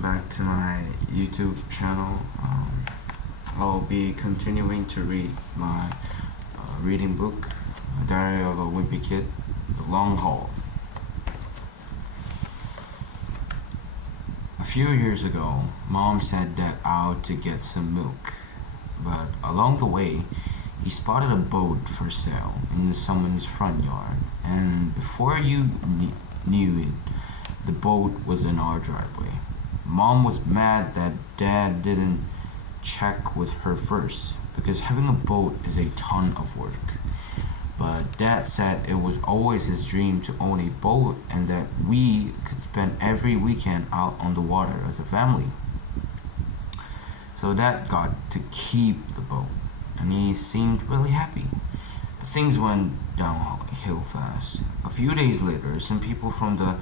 welcome back to my YouTube channel. I'll be continuing to read my reading book, Diary of a Wimpy Kid, The Long Haul. A few years ago, Mom sent Dad out to get some milk, but along the way, he spotted a boat for sale in someone's front yard, and before you knew it, the boat was in our driveway. Mom was mad that Dad didn't check with her first, because having a boat is a ton of work. But Dad said it was always his dream to own a boat and that we could spend every weekend out on the water as a family. So Dad got to keep the boat, and he seemed really happy. But things went downhill fast. A few days later, some people from the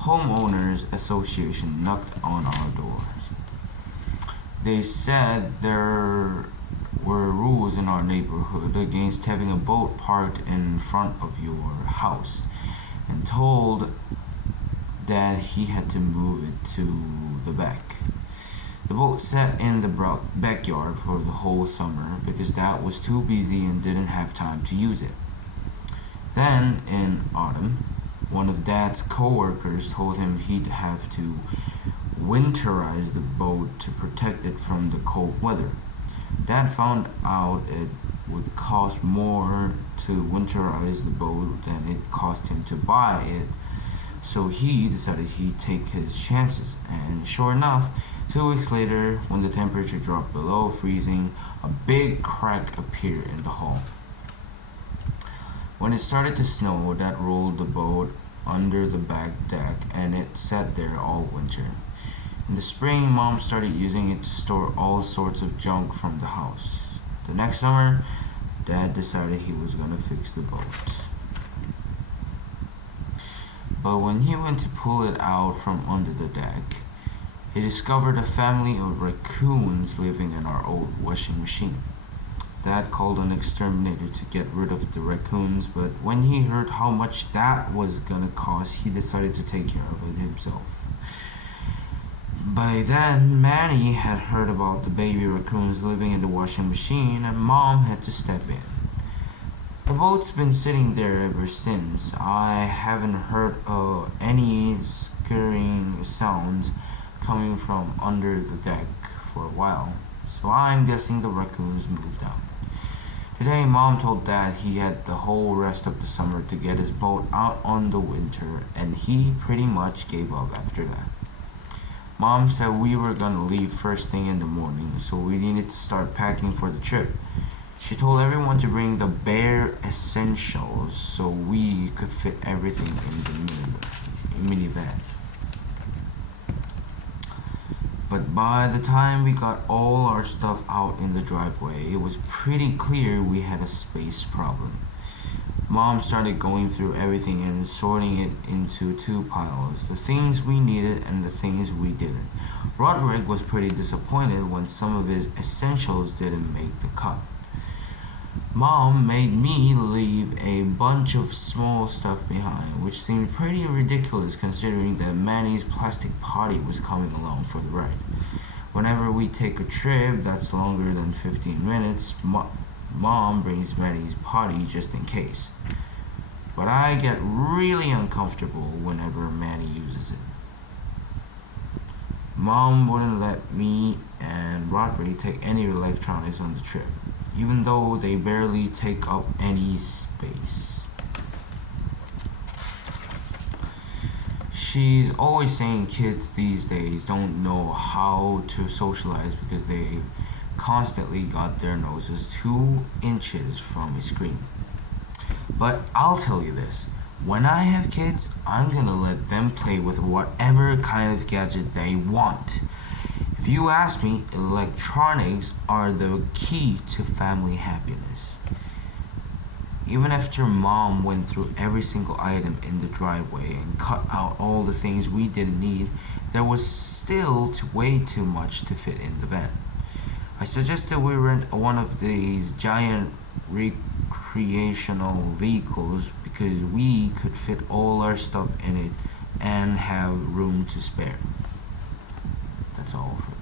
Homeowners Association knocked on our doors. They said there were rules in our neighborhood against having a boat parked in front of your house, and told that he had to move it to the back. The boat sat in the backyard for the whole summer because Dad was too busy and didn't have time to use it. Then, in autumn, one of Dad's co-workers told him he'd have to winterize the boat to protect it from the cold weather. Dad found out it would cost more to winterize the boat than it cost him to buy it, so he decided he'd take his chances. And sure enough, 2 weeks later, when the temperature dropped below freezing, a big crack appeared in the hull. When it started to snow, Dad rolled the boat under the back deck and it sat there all winter. In the spring, Mom started using it to store all sorts of junk from the house. The next summer, Dad decided he was going to fix the boat. But when he went to pull it out from under the deck, he discovered a family of raccoons living in our old washing machine. Dad called an exterminator to get rid of the raccoons, but when he heard how much that was gonna cost, he decided to take care of it himself. By then, Manny had heard about the baby raccoons living in the washing machine, and Mom had to step in. The boat's been sitting there ever since. I haven't heard any scurrying sounds coming from under the deck for a while, so I'm guessing the raccoons moved out. Today, Mom told Dad he had the whole rest of the summer to get his boat out on the winter, and he pretty much gave up after that. Mom said we were gonna leave first thing in the morning, so we needed to start packing for the trip. She told everyone to bring the bare essentials so we could fit everything in the minivan. But by the time we got all our stuff out in the driveway, it was pretty clear we had a space problem. Mom started going through everything and sorting it into 2 piles, the things we needed and the things we didn't. Roderick was pretty disappointed when some of his essentials didn't make the cut. Mom made me leave a bunch of small stuff behind, which seemed pretty ridiculous considering that Manny's plastic potty was coming along for the ride. Whenever we take a trip that's longer than 15 minutes, Mom brings Manny's potty just in case. But I get really uncomfortable whenever Manny uses it. Mom wouldn't let me and Roderick take any electronics on the trip, even though they barely take up any space. She's always saying kids these days don't know how to socialize because they constantly got their noses 2 inches from a screen. But I'll tell you this, when I have kids, I'm gonna let them play with whatever kind of gadget they want. If you ask me, electronics are the key to family happiness. Even after Mom went through every single item in the driveway and cut out all the things we didn't need, there was still way too much to fit in the van. I suggested we rent one of these giant recreational vehicles because we could fit all our stuff in it and have room to spare. himself